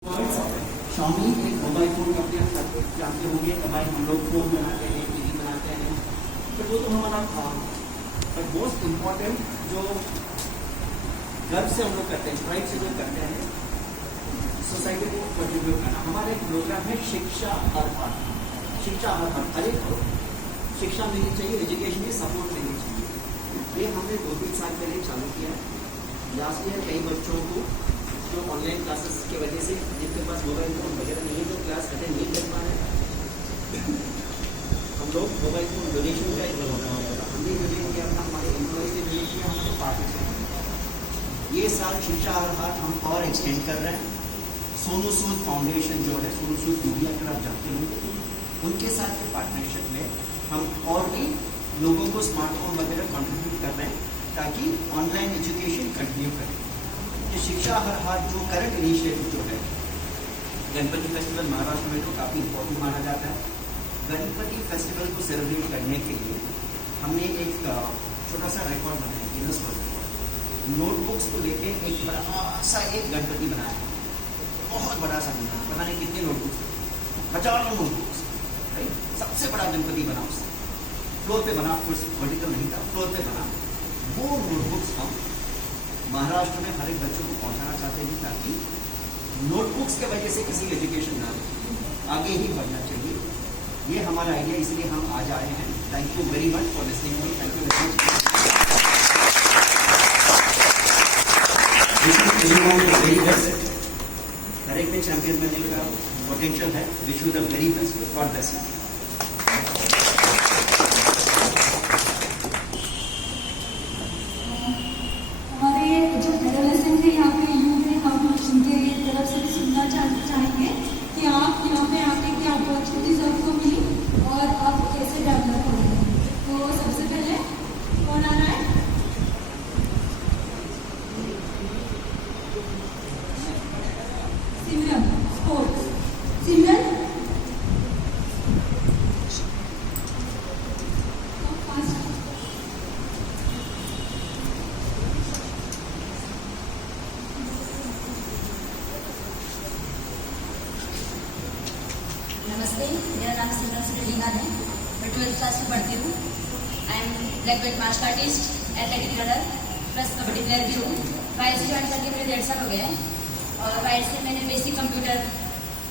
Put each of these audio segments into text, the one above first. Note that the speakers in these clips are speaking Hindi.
Xiaomi एक मोबाइल फोन कंपनी जानते होंगे। हमारे हम लोग फोन बनाते हैं, टीवी बनाते हैं, तो वो तो हमारा काम। बट मोस्ट इम्पॉर्टेंट जो गर्व से हम लोग करते हैं, प्राइड से लोग करते हैं, सोसाइटी को कंट्रीब्यूट करना। हमारा एक प्रोग्राम है शिक्षा हर हाथ। शिक्षा हर हाथ, हर एक को शिक्षा मिलनी चाहिए, एजुकेशन की सपोर्ट मिलनी चाहिए। ये हमने 2-3 साल पहले चालू किया है। लास्ट ईयर कई बच्चों को जो ऑनलाइन क्लासेस की वजह से जिनके पास मोबाइल फोन वगैरह नहीं है, तो क्लास अटेंड नहीं कर पा रहे, हम लोग मोबाइल फोन डोनेशन का एक होता है, हमने डोनेट किया था, हमारे एम्प्लॉय से डोनेट किया, हमको पार्टिसिपेट। ये साल शिक्षा हर हाथ हम और एक्सटेंड कर रहे हैं। सोनू सूद फाउंडेशन जो है, सोनू सूद मीडिया अगर आप जानते होंगे, उनके साथ के पार्टनरशिप में हम और भी लोगों को स्मार्टफोन वगैरह कंट्रीब्यूट कर रहे हैं ताकि ऑनलाइन एजुकेशन कंटिन्यू करें। ये शिक्षा हर हाथ जो करंट इनिशिएटिव जो है, गणपति फेस्टिवल महाराष्ट्र में तो काफ़ी इम्पोर्टेंट माना जाता है। गणपति फेस्टिवल को सेलिब्रेट करने के लिए हमने एक छोटा सा रिकॉर्ड बनाया, गिनीज वर्ल्ड रिकॉर्ड। नोटबुक्स को लेके एक बड़ा सा एक गणपति बनाया, बहुत बड़ा सा बनाया, पता नहीं कितने नोटबुक्स, हजारों नोटबुक्स, राइट। सबसे बड़ा गणपति बना उससे, फ्लोर पे बना, कुछ वर्टिकल नहीं था, फ्लोर पे बना। वो नोटबुक्स हम महाराष्ट्र में हर एक बच्चों को पहुंचाना चाहते हैं ताकि नोटबुक्स के वजह से किसी एजुकेशन ना हो, आगे ही बढ़ना चाहिए। ये हमारा आइडिया, इसलिए हम आज आए हैं। Thank you very much for listening me. Thank you very much. Very best, हर एक में चैंपियन बनने का पोटेंशियल है। Wish you the very best, God bless you. नमस्ते, मेरा नाम सिमरन सुरेलिंगा है। मैं 12th क्लास में पढ़ती हूँ। I am black belt martial artist, athletic runner plus kabaddi player भी हूँ। वायर से ज्वाइन करके मेरे 1.5 साल हो गए हैं और वायर से मैंने बेसिक कंप्यूटर,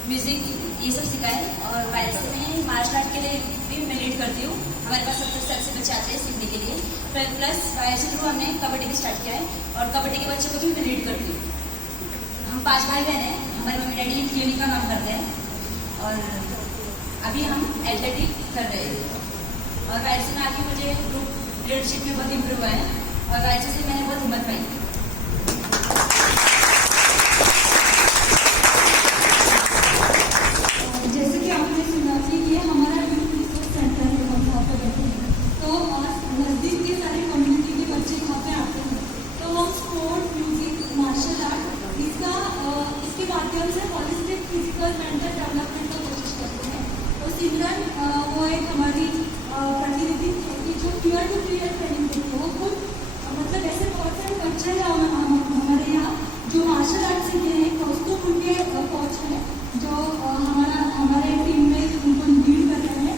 म्यूजिक ये सब सीखा है। और वायर से मैं मार्शल आर्ट के लिए भी मैं लीड करती हूँ। हमारे पास 70 साल से बच्चे आते हैं सीखने के लिए। प्लस वायर से थ्रू हमने कबड्डी भी स्टार्ट किया है और कबड्डी के बच्चों को भी मैं लीड करती हूँ। हम 5 भाई बहन हैं। हमारे मम्मी डैडी क्लिनिक का काम करते हैं और अभी हम एथलेटिक कर रहे हैं। और वायरसे में आके मुझे ग्रुप लीडरशिप में बहुत इम्प्रूव हुआ है और वायरसे से मैंने बहुत हिम्मत पाई। जैसे कि आपने सुना कि ये हमारा यूथ रिसोर्स सेंटर है, हम यहाँ पे बैठे हैं, तो नज़दीक के सारे कम्युनिटी के बच्चे यहाँ पे आते हैं। तो हम स्पोर्ट, म्यूजिक, मार्शल आर्ट इसके माध्यम से होलिस्टिक फिजिकल मेंटल डेवलपमेंट का कोशिश करते हैं। तो सिमरन वो एक हमारी प्रतिनिधि है कि जो पीयर टू पीयर ट्रेनिंग देती है। वो खुद मतलब ऐसे बहुत सारे बच्चे हैं हमारे यहाँ जो मार्शल आर्ट सीखे हैं। कौस्तुभ उनके कोच हैं जो हमारे टीम में उनको लीड कर रहे हैं।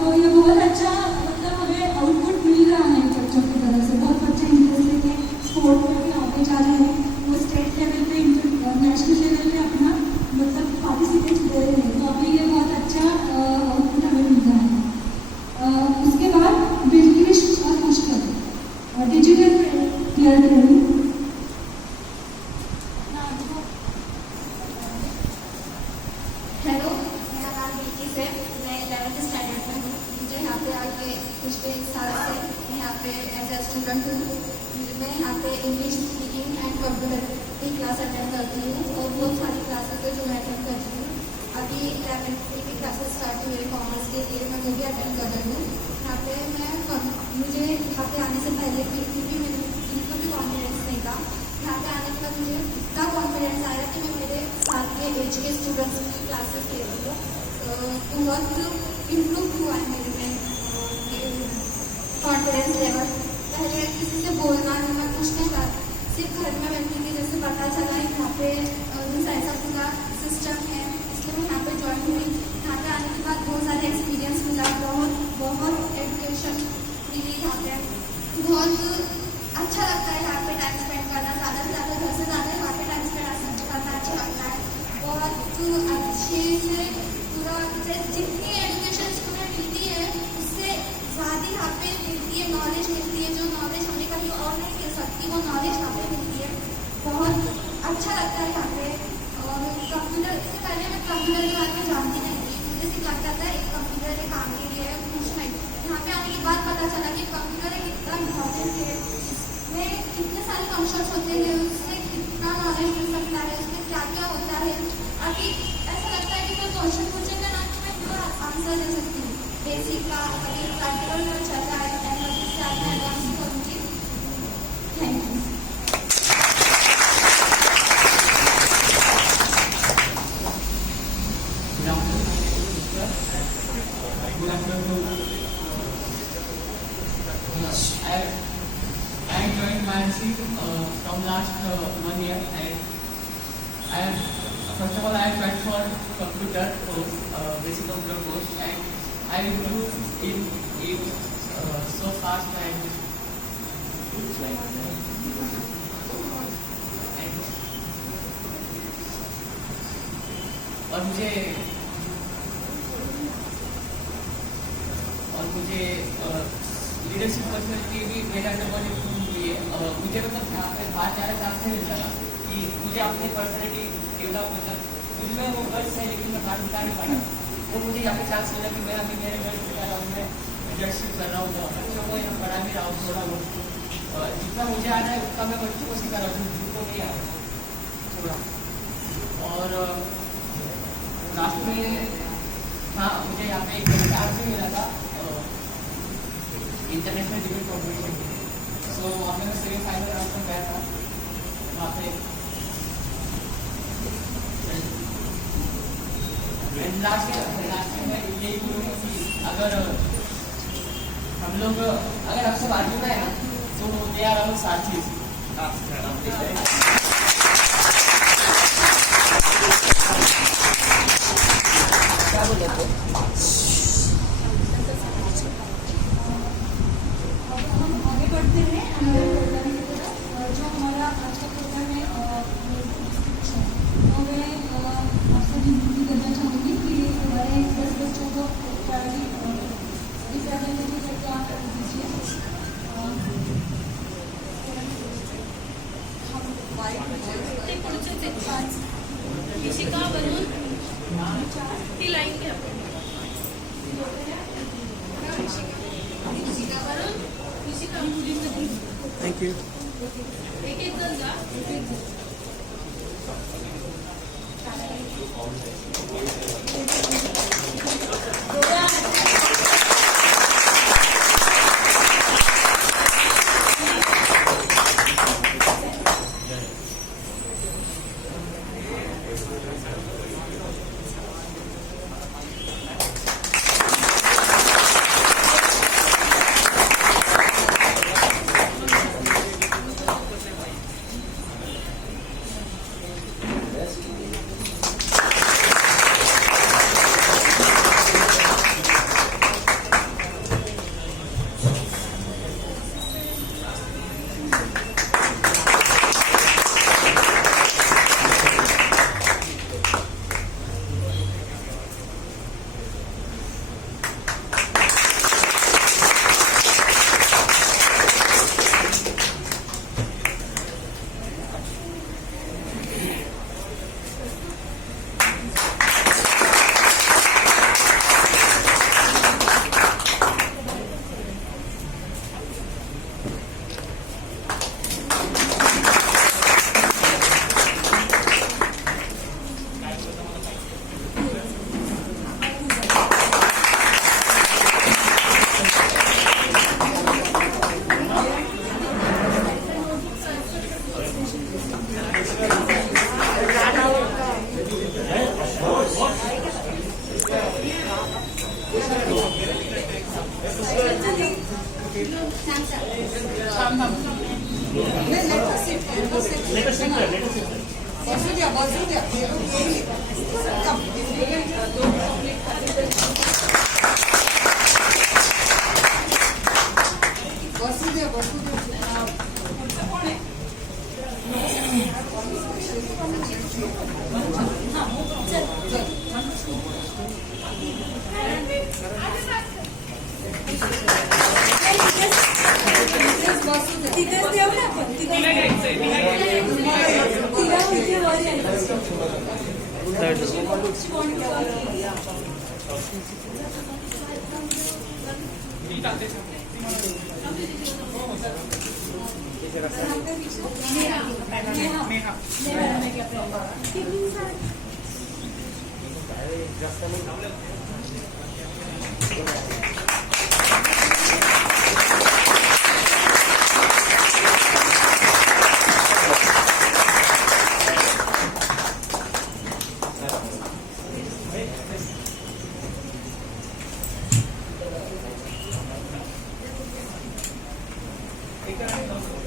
तो ये बहुत अच्छा मतलब हमें आउटपुट मिल रहा है बच्चों की तरफ से। बहुत बच्चे इंटरेस्ट लेके स्पोर्ट में भी आगे जा रहे हैं। वो स्टेट लेवल पे, नेशनल लेवल पे अपना मतलब पार्टिसिपेट दे रहे हैं। तो अभी ये बहुत अच्छा आउटपुट हमें मिल रहा है। उसके बाद बिलकिश और Pushkar digital peer training. Hello, मेरा नाम बिल्किस है। मैं 11th स्टैंडर्ड में हूँ। मुझे यहाँ पे आके पिछले साल से मैं यहाँ पे एज ए स्टूडेंट हूँ। मैं यहाँ पे इंग्लिश स्पीकिंग एंड कंप्यूटर की क्लास अटेंड करती हूँ और बहुत सारी क्लासेस है जो मैं अटेंड करती हूँ। अभी 11th की क्लासेस स्टार्ट हुई है कॉमर्स के लिए, मैं वो भी अटेंड कर रही हूँ। यहाँ पे मुझे यहाँ पे आने से पहले बिल्कुल भी कॉन्फिडेंस नहीं था। यहाँ पे आने के बाद मुझे इतना कॉन्फिडेंस आया कि मैं मेरे साथ के एज के स्टूडेंट्स की क्लासेस ले रही हूँ। तो बहुत इम्प्रूव हुआ है मेरे में कॉन्फिडेंस लेवल। पहले किसी से बोलना नहीं, मैं कुछ नहीं सिर्फ घर में बैठने की जैसे पता चला यहाँ पे ऐसा पूरा सिस्टम है, इसलिए मैं यहाँ पे ज्वाइन हुई। यहाँ पे आने के बाद बहुत सारे एक्सपीरियंस मिला, बहुत एजुकेशन मिली। यहाँ पे बहुत अच्छा लगता है यहाँ पे टाइम स्पेंड करना, ज़्यादा से ज़्यादा घर से ज़्यादा यहाँ पे टाइम स्पेंड करना अच्छा लगता है। बहुत अच्छे से पूरा जितनी एजुकेशन स्टूडेंट मिलती है उससे ज़्यादा यहाँ पे मिलती है, नॉलेज मिलती है, जो नॉलेज हमें कहीं और नहीं मिल सकती वो नॉलेज यहाँ पे मिलती है। बहुत अच्छा लगता है यहाँ पे। और कंप्यूटर, इससे पहले मैं कंप्यूटर के बारे में जानती नहीं थी, मुझे सिर्फ लगता था एक कंप्यूटर के काम के लिए कुछ नहीं। यहाँ पे आने के बाद पता चला कि कंप्यूटर एक इतना इम्पोर्टेंट है, इसमें कितने सारे फंक्शंस होते हैं, उससे कितना नॉलेज मिल सकता है, उसमें क्या क्या होता है। अभी ऐसा लगता है कि कोई क्वेश्चन पूछेंगे ना कि मैं पूरा आंसर दे सकती हूँ। बेसिक का अभी प्रैक्टिकल में चल रहा है, एडवांस करूँगी। Thank you. Good afternoon. I joined MANSI from last 1 year, and first of all I tried for computer course, basic computer course, and I improved in it so fast and मुझे लीडरशिप पर्सनैलिटी भी मेरे अंदर बहुत इम्प्रूव हुई है। मुझे मतलब यहाँ पे बात ज़्यादा चांस नहीं मिलता था कि मुझे अपनी पर्सनैलिटी डेवलप मतलब मुझमें वो गर्ल्स है लेकिन मैं बात बता नहीं पाता। वो मुझे यहाँ पे चांस मिला कि मैं अभी मेरे गर्ल्स बता रहा हूँ, मैं लीडरशिप कर रहा हूँ, बच्चों को यहाँ पढ़ा भी रहा हूँ थोड़ा बहुत। जितना मुझे आ रहा है उतना मैं बच्चों को सिखा रहा हूँ, जिनको नहीं आ रहा थोड़ा। और लास्ट में हाँ मुझे यहाँ पे एक चांस भी मिला था इंटरनेशनल डिबेट कॉम्पिटिशन के लिए। सो वहाँ पे मैं सेमीफाइनल राउंड में गया था। वहाँ पे लास्ट में मैं यही बोलूँगा कि अगर हम सब आगे में है ना तो दे आर आवर साथी। क्या बोले थे? आगे बढ़ते हैं अंदर प्रोग्राम की तरफ। जो हमारा आज का प्रोग्राम है तो मैं आपसे विनती करना चाहूँगी कि हमारे 10 बच्चों को रिप्रेजेंटेटिव करके आप कर दीजिए। ती लाईन घ्या थैंक यू। एक एक जण जा तिथेच देऊ ना आपण तिला इथे वर यायचं. एक